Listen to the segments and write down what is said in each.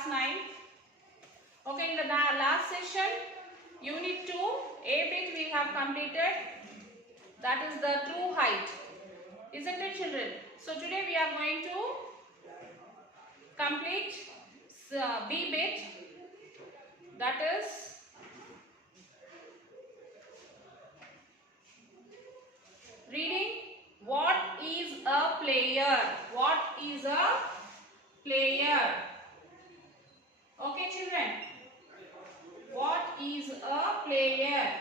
class 9. Okay, in the last session, unit 2, A bit we have completed. That is the true height. Isn't it, children? So today we are going to complete B bit. That is reading. What is a player? What is a player? Okay, children. What is a player?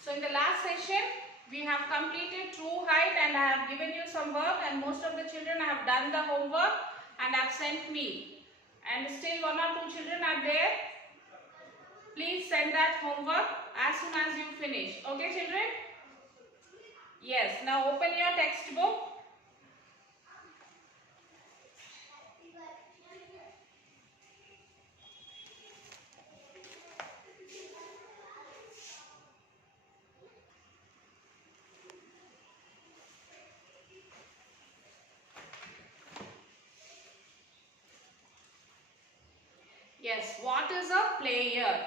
So in the last session, we have completed true height and I have given you some work, and most of the children have done the homework and have sent me. And still one or two children are there. Please send that homework as soon as you finish. Okay, children? Yes. Now open your textbook. Yes, what is a player?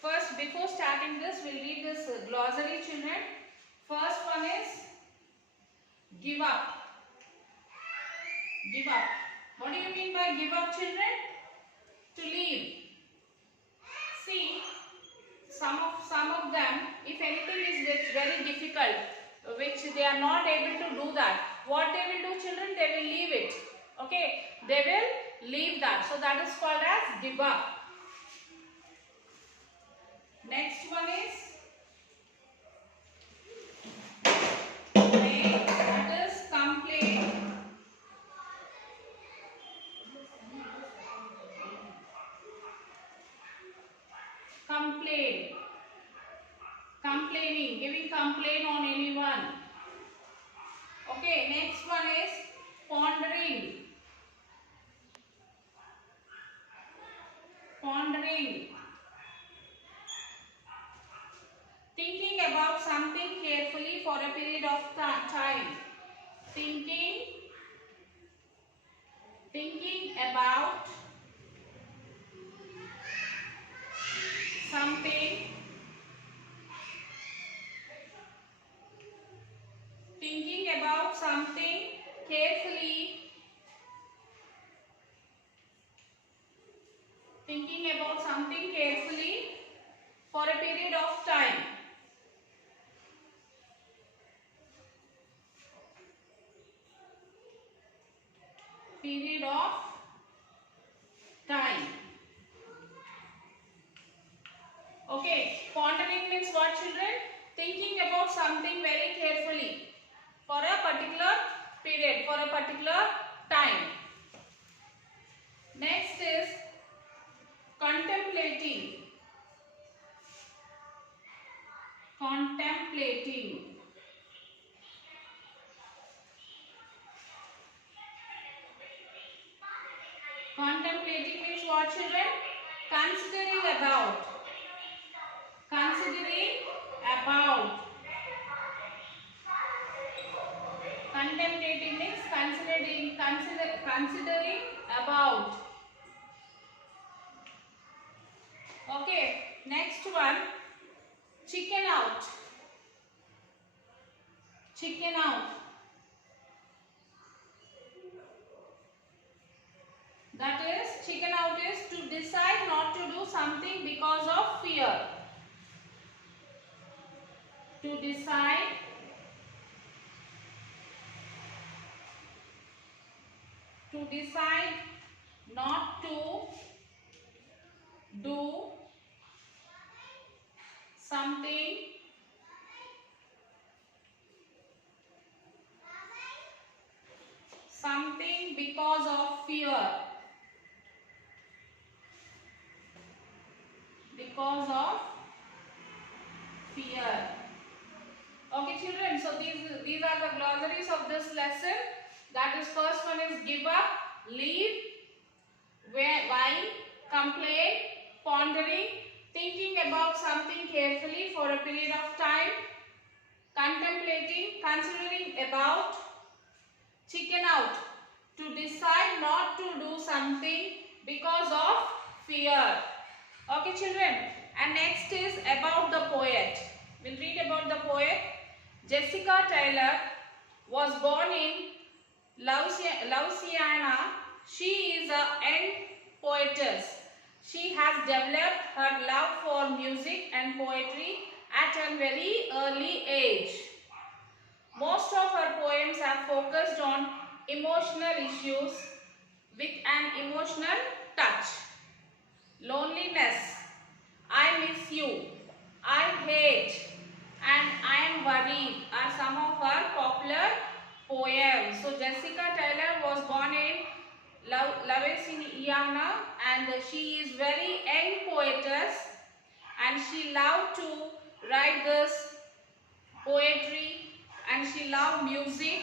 First, before starting this, we'll read this glossary, children. First one is give up. Give up. What do you mean by give up, children? To leave. See, some of them, if anything is very difficult, which they are not able to do that, what they will do, children? They will leave it. Okay, they will leave that. So that is called as give up. Next one is complain. That is complain. Complain. Complaining, giving complaint on anyone. Okay, next one is pondering. Pondering. Thinking about something carefully for a period of time. Thinking about something. Thinking about something carefully. Thinking about something carefully for a period of time. Period of time. Okay, pondering means what, children? Thinking about something very carefully for a particular period, for a particular time. Next is contemplating. Contemplating. Contemplating means what, children? Considering about. Considering about. Contemplating means considering about. Okay, next one, chicken out. Chicken out. That is, chicken out is to decide not to do something because of fear. To decide not to do something because of fear. Because of fear. Okay, children, so these are the glossaries of this lesson. That is, first one is give up, leave, whine, complain, pondering, thinking about something carefully for a period of time, contemplating, considering about, chicken out, to decide not to do something because of fear. Okay children, and next is about the poet. We'll read about the poet. Jessica Taylor was born in Louisiana. She is a young poetess. She has developed her love for music and poetry at a very early age. Most of her poems are focused on emotional issues with an emotional touch. Loneliness, I miss you, I hate, and I am worried are some of her popular poems. So Jessica Taylor was born in Louisiana, and she is very young poetess, and she loved to write this poetry, and she loved music,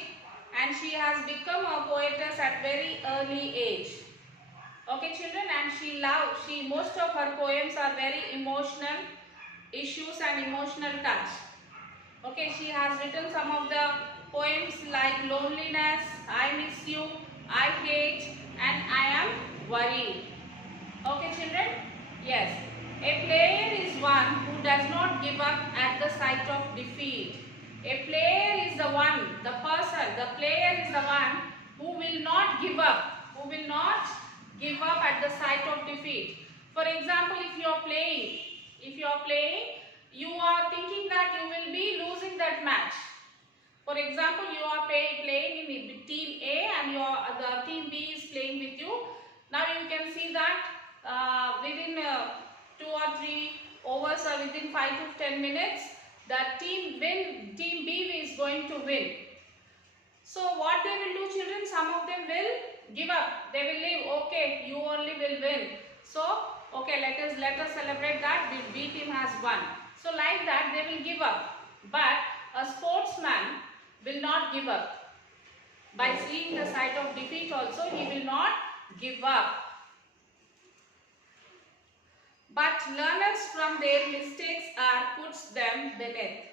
and she has become a poetess at very early age. Okay children, and most of her poems are very emotional issues and emotional touch. Okay, she has written some of the poems like Loneliness, I Miss You, I Hate, and I Am Worried. Okay children? Yes. A player is one who does not give up at the sight of defeat. A player is the player is the one who will not give up, at the sight of defeat. For example, if you are playing, you are thinking that you will be losing that match. For example, you are playing in team A and the team B is playing with you. Now you can see that within 2 or 3 overs or within 5 to 10 minutes, the team B is going to win. So what they will do children, some of them will give up. They will leave, okay, you only will win. So, okay, let us celebrate that B team has won. So like that they will give up. But a sportsman will not give up. By seeing the sight of defeat also, he will not give up. But learners from their mistakes puts them beneath.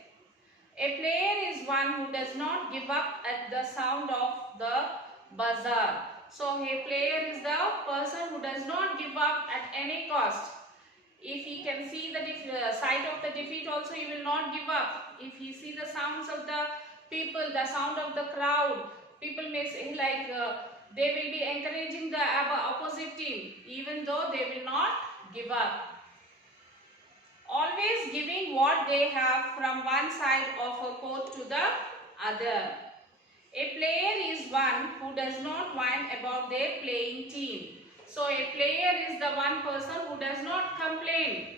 A player is one who does not give up at the sound of the buzzer. So a player is the person who does not give up at any cost. If he can see the sight of the defeat also, he will not give up. If he see the sounds of the people, the sound of the crowd, people may say like they will be encouraging the opposite team, even though they will not give up. Always giving what they have from one side of a court to the other. A player is one who does not whine about their playing team. So a player is the one person who does not complain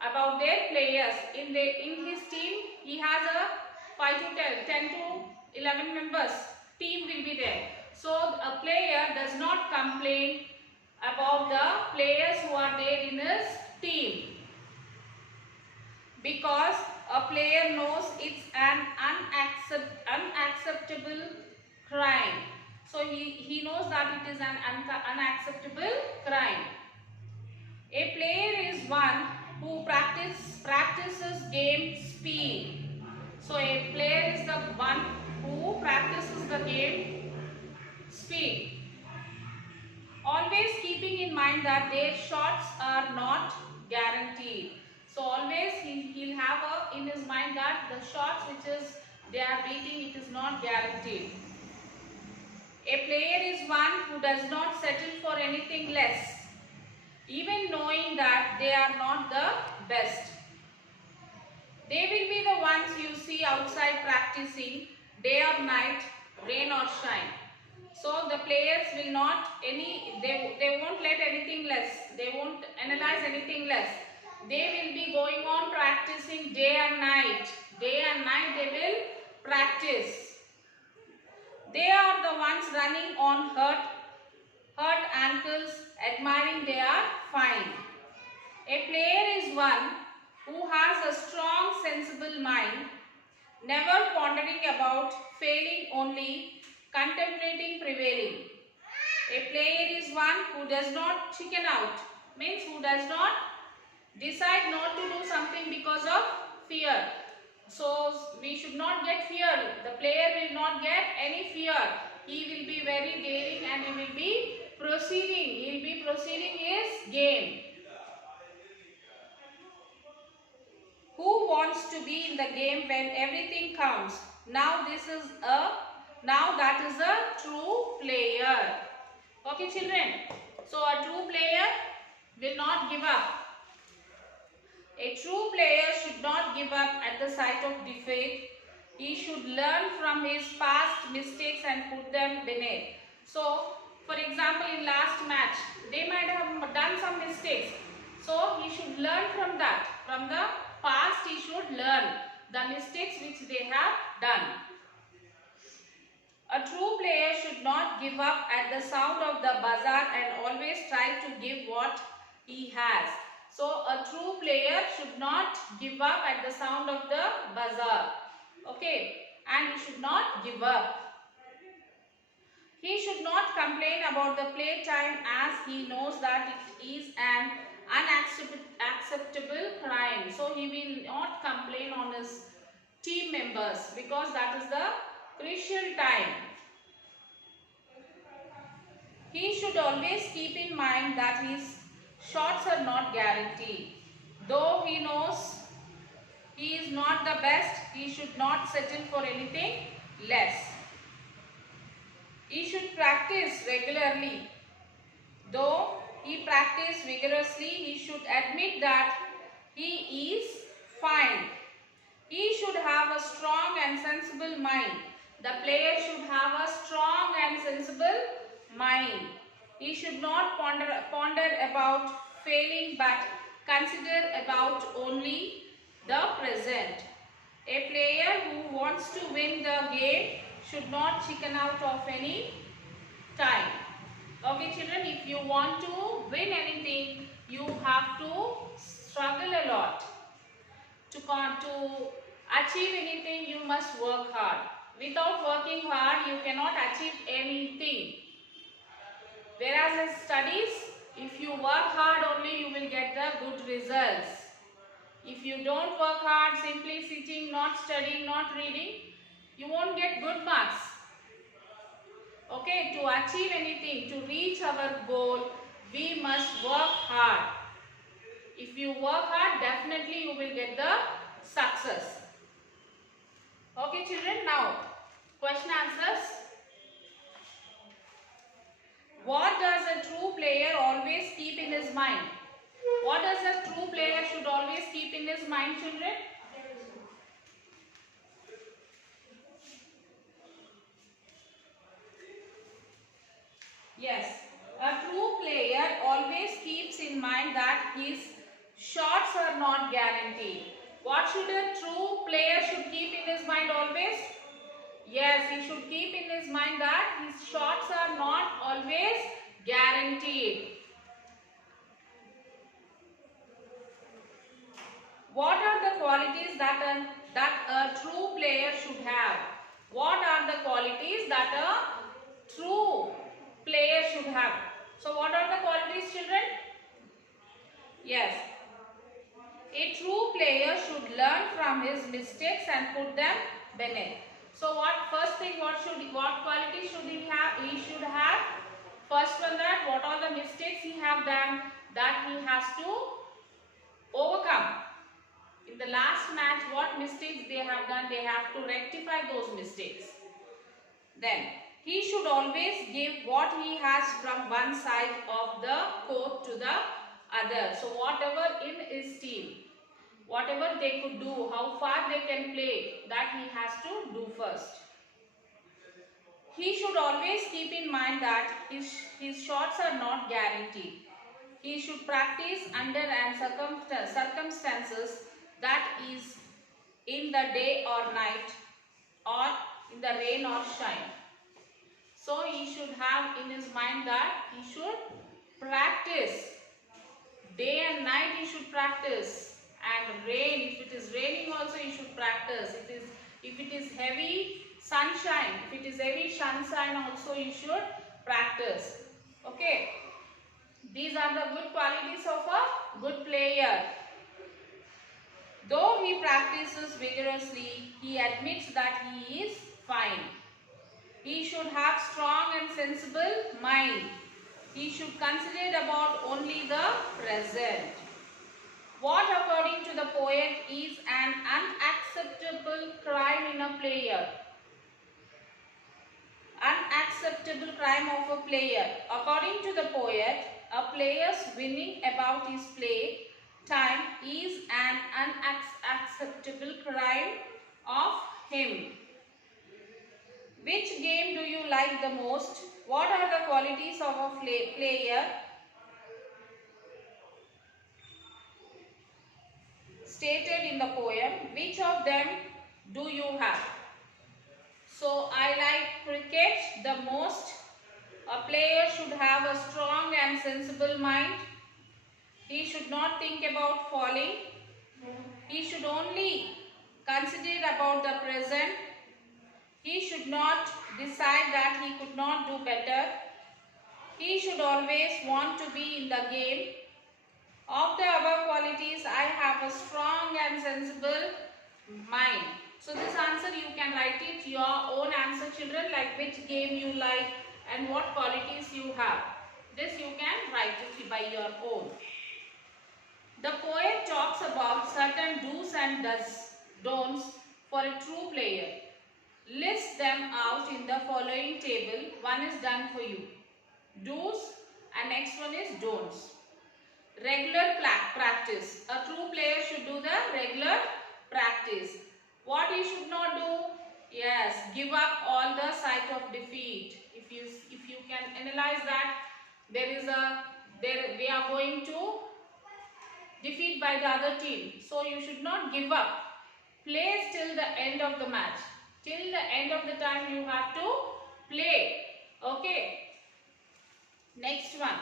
about their players. In his team, he has a 5 to 10 to 11 members. Team will be there. So a player does not complain about the players who are there in his team, because a player knows it's an unacceptable crime. So he knows that it is an unacceptable crime. A player is one who practices game speed. So a player is the one who practices the game speed. Always keeping in mind that their shots are not guaranteed. So always he'll have in his mind that the shots which is they are beating, it is not guaranteed. A player is one who does not settle for anything less, even knowing that they are not the best. They will be the ones you see outside practicing day or night, rain or shine. So the players will not they won't let anything less. They won't analyze anything less. They will be going on practicing day and night. Day and night they will practice. They are the ones running on hurt ankles, admiring they are fine. A player is one who has a strong sensible mind, never pondering about failing, only contemplating prevailing. A player is one who does not chicken out, means who does not Decide not to do something because of fear. So we should not get fear. The player will not get any fear. He will be very daring and he will be proceeding. He will be proceeding his game. Who wants to be in the game when everything counts? Now that is a true player. Okay, children. So a true player will not give up. A true player should not give up at the sight of defeat. He should learn from his past mistakes and put them beneath. So, for example, in last match, they might have done some mistakes. So, he should learn from that. From the past, he should learn the mistakes which they have done. A true player should not give up at the sound of the buzzer and always try to give what he has. So, a true player should not give up at the sound of the buzzer. Okay, and he should not give up. He should not complain about the play time as he knows that it is an unacceptable crime. So, he will not complain on his team members because that is the crucial time. He should always keep in mind that his shots are not guaranteed. Though he knows he is not the best, he should not settle for anything less. He should practice regularly. Though he practices vigorously, he should admit that he is fine. He should have a strong and sensible mind. The player should have a strong and sensible mind. He should not ponder about failing but consider about only the present. A player who wants to win the game should not chicken out of any time. Okay children, if you want to win anything, you have to struggle a lot. To achieve anything, you must work hard. Without working hard, you cannot achieve anything. Whereas in studies, if you work hard only, you will get the good results. If you don't work hard, simply sitting, not studying, not reading, you won't get good marks. Okay, to achieve anything, to reach our goal, we must work hard. If you work hard, definitely you will get the success. Okay children, now question answers. What does a true player always keep in his mind? What does a true player should always keep in his mind, children? Yes, a true player always keeps in mind that his shots are not guaranteed. What should a true player should keep in his mind always? Yes, he should keep in his mind that his shots are not always guaranteed. What are the qualities that a true player should have? What are the qualities that a true player should have? So what are the qualities, children? Yes. A true player should learn from his mistakes and put them beneath. So what quality should he have? He should have first one, that what all the mistakes he have done, that he has to overcome. In the last match, what mistakes they have done, they have to rectify those mistakes. Then he should always give what he has from one side of the court to the other. So whatever in his team, whatever they could do, how far they can play, that he has to do first. He should always keep in mind that his shots are not guaranteed. He should practice under circumstances, that is in the day or night, or in the rain or shine. So he should have in his mind that he should practice. Day and night he should practice. And rain, if it is raining also he should practice. If it is heavy sunshine, if it is heavy sunshine also you should practice. Okay. These are the good qualities of a good player. Though he practices vigorously, he admits that he is fine. He should have strong and sensible mind. He should consider about only the present. What, according to the poet, is an unacceptable crime in a player? Unacceptable crime of a player. According to the poet, a player's winning about his play time is an unacceptable crime of him. Which game do you like the most? What are the qualities of a player stated in the poem? Which of them do you have? So I like cricket the most. A player should have a strong and sensible mind. He should not think about falling. He should only consider about the present. He should not decide that he could not do better. He should always want to be in the game. Of the above qualities, I have a strong and sensible mind. So this answer you can write it your own answer, children, like which game you like and what qualities you have. This you can write it by your own. The poet talks about certain do's and don'ts for a true player. List them out in the following table. One is done for you. Do's and next one is don'ts. Regular practice. A true player should do the regular practice. What he should not do? Yes, give up all the sight of defeat. If you can analyze that, we are going to defeat by the other team. So you should not give up. Play till the end of the match. Till the end of the time you have to play. Okay. Next one.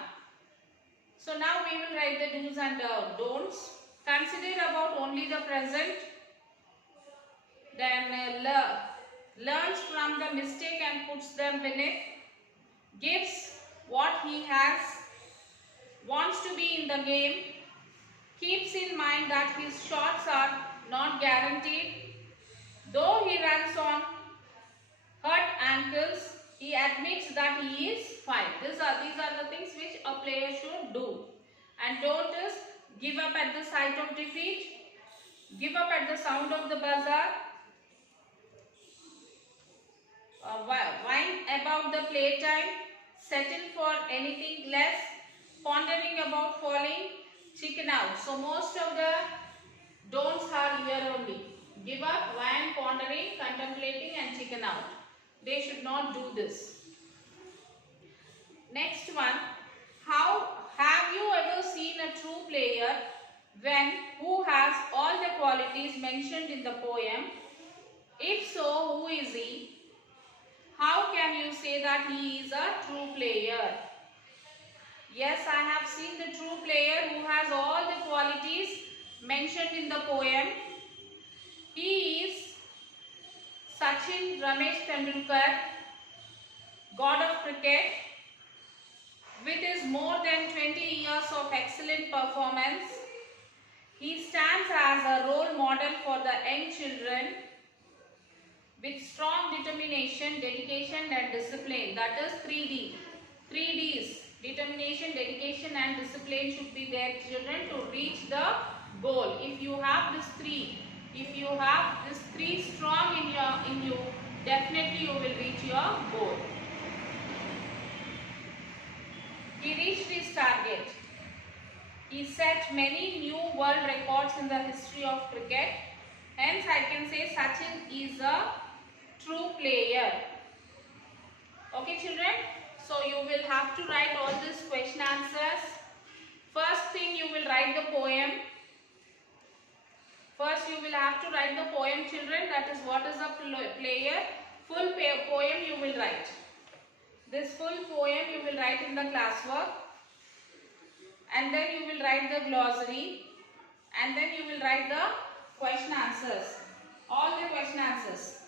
So now we will write the do's and don'ts. Consider about only the present. Then learns from the mistake and puts them beneath. Gives what he has. Wants to be in the game. Keeps in mind that his shots are not guaranteed. Though he runs on hurt ankles, he admits that he is fine. These are the things which a player should do. And don't is give up at the sight of defeat, give up at the sound of the buzzer, whine about the playtime, settle for anything less, pondering about falling, chicken out. So most of the don'ts are here only. Give up, whine, pondering, contemplating and chicken out. They should not do this. Next one. Have you ever seen a true player who has all the qualities mentioned in the poem? If so, who is he? How can you say that he is a true player? Yes, I have seen the true player who has all the qualities mentioned in the poem. He is Sachin Ramesh Tendulkar, god of cricket. With his more than 20 years of excellent performance, he stands as a role model for the young children with strong determination, dedication and discipline. That is 3D. 3Ds. Determination, dedication and discipline should be there, children, to reach the goal. If you have this three strong in you, definitely you will reach your goal. He reached his target. He set many new world records in the history of cricket. Hence, I can say Sachin is a true player. Okay, children? So, you will have to write all these question answers. First thing, you will write the poem. First, you will have to write the poem, children. That is, what is a player? Full poem you will write. This full poem you will write in the classwork. And then you will write the glossary. And then you will write the question answers. All the question answers.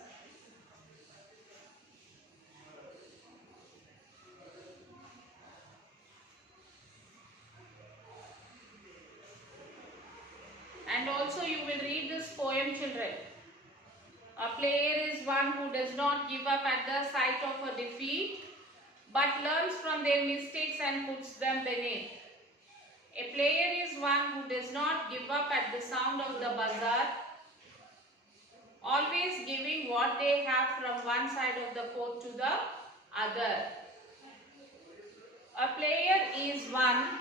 And also also you will read this poem, children. A player is one who does not give up at the sight of a defeat, but learns from their mistakes and puts them beneath. A player is one who does not give up at the sound of the buzzer, always giving what they have from one side of the court to the other. A player is one